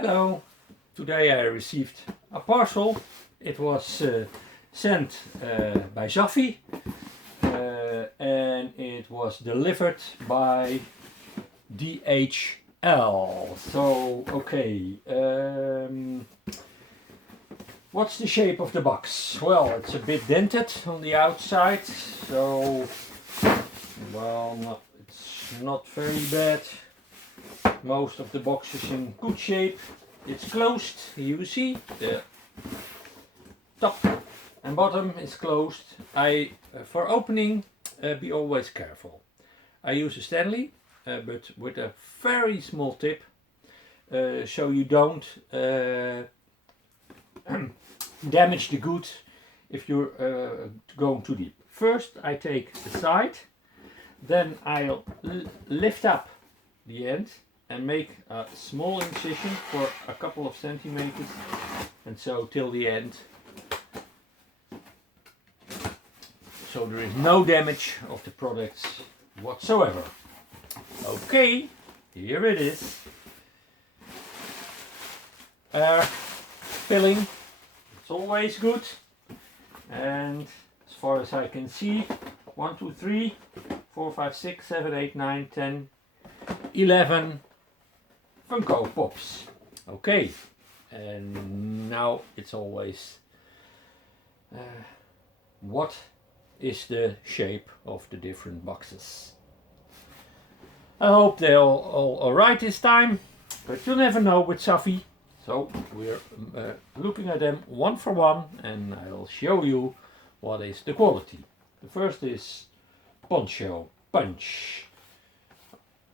Hello, today I received a parcel. It was sent by Zavvi and it was delivered by DHL. So, okay, what's the shape of the box? Well, it's a bit dented on the outside, so, well, it's not very bad. Most of the box is in good shape. It's closed. You see the top and bottom is closed. For opening, be always careful. I use a Stanley, but with a very small tip, so you don't damage the good if you're going too deep. First, I take the side, then I'll lift up the end and make a small incision for a couple of centimeters, and so till the end, so there is no damage of the products whatsoever. Okay, here it is. Air filling, it's always good, and as far as I can see, 1, 2, 3, 4, 5, 6, 7, 8, 9, 10, 11 Funko Pops. Okay, and now it's always what is the shape of the different boxes. I hope they're all alright this time, but you never know with Zavvi. So we're looking at them one for one, and I'll show you what is the quality. The first is Poncho Punch.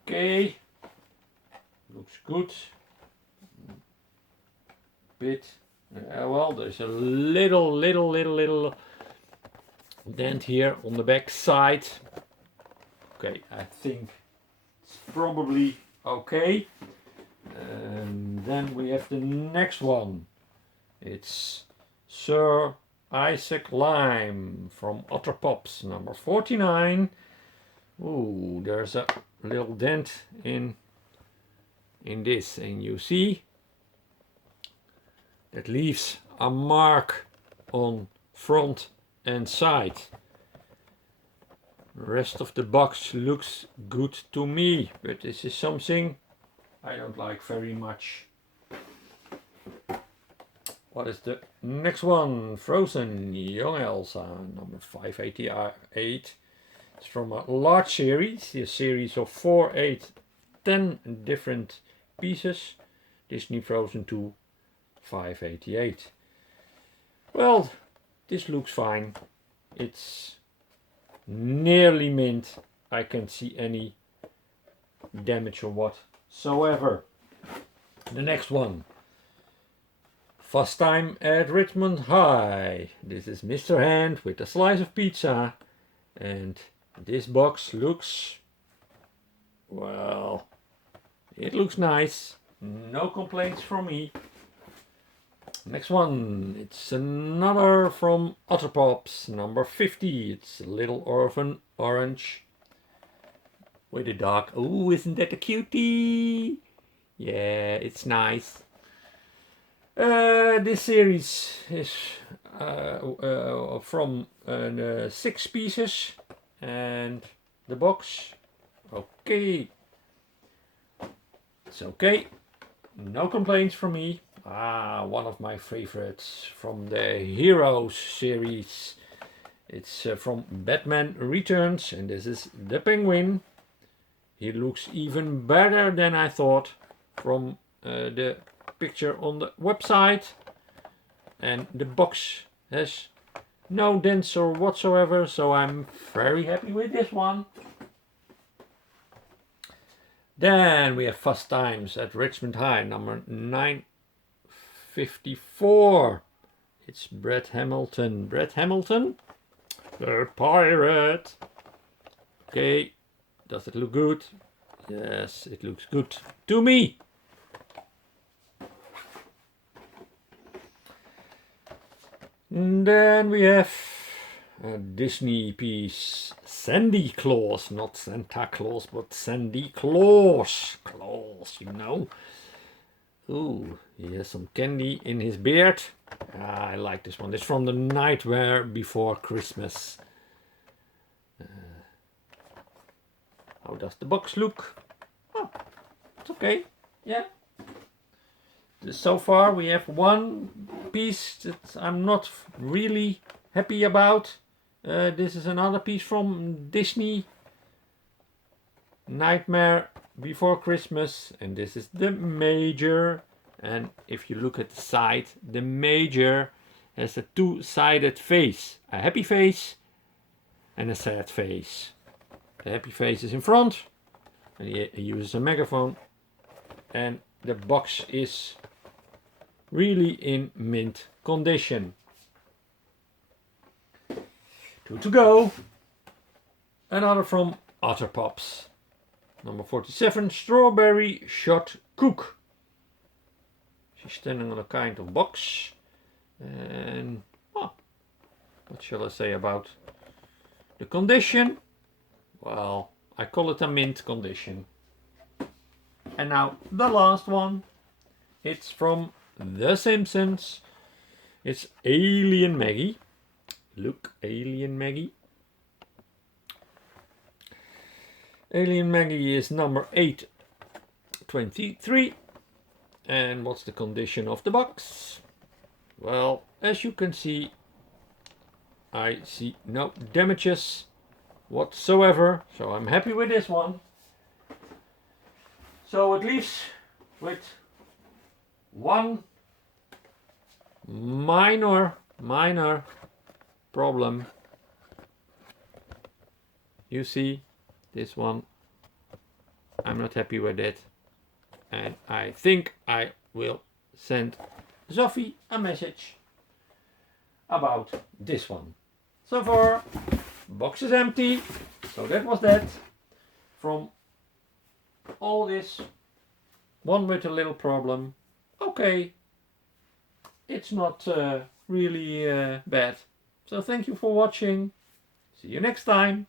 Okay, looks good. Bit well, there's a little dent here on the back side. Okay, I think it's probably okay. And then we have the next one. It's Sir Isaac Lime from Otter Pops, number 49. Ooh, there's a little dent in this, and you see that leaves a mark on front and side. The rest of the box looks good to me, but this is something I don't like very much. What is the next one? Frozen Young Elsa, number 588. It's from a large series, a series of 4, 8, 10 different pieces. Disney Frozen 2, 588. Well, this looks fine. It's nearly mint. I can't see any damage or whatsoever. The next one. First time at Ridgemont High. This is Mr. Hand with a slice of pizza. And this box looks, well, it looks nice. No complaints from me. Next one, it's another from Otter Pops, number 50. It's a little orphan orange with a dog. Oh, isn't that a cutie? Yeah, it's nice. This series is from 6 pieces, and the box, okay, it's okay, no complaints from me. One of my favorites from the Heroes series. It's from Batman Returns, and this is the Penguin. He looks even better than I thought from the picture on the website, and the box has no dents or whatsoever, so I'm very happy with this one. Then we have Fast Times at Ridgemont High, number 954. It's Brett Hamilton. Brett Hamilton, the pirate. Okay, does it look good? Yes, it looks good to me. And then we have a Disney piece, Sandy Claus, not Santa Claus, but Sandy Claus. Claus, you know. Ooh, he has some candy in his beard. Ah, I like this one. It's from the Nightmare Before Christmas. How does the box look? Oh, it's okay. Yeah. So far we have one piece that I'm not really happy about. This is another piece from Disney. Nightmare Before Christmas, and this is the major. And if you look at the side, the major has a two-sided face, a happy face and a sad face. The happy face is in front, and he uses a megaphone, and the box is really in mint condition. Two to go. Another from Otter Pops. Number 47, Strawberry Shot Cook. She's standing on a kind of box. And, well, what shall I say about the condition? Well, I call it a mint condition. And now the last one. It's from The Simpsons. It's Alien Maggie. Look, Alien Maggie. Alien Maggie is number 823. And what's the condition of the box? Well, as you can see, I see no damages whatsoever. So I'm happy with this one. So it leaves with one minor problem. You see, this one, I'm not happy with it. And I think I will send Zavvi a message about this one. So far, box is empty. So that was that. From all this, one with a little problem. Okay, it's not really bad. So thank you for watching. See you next time.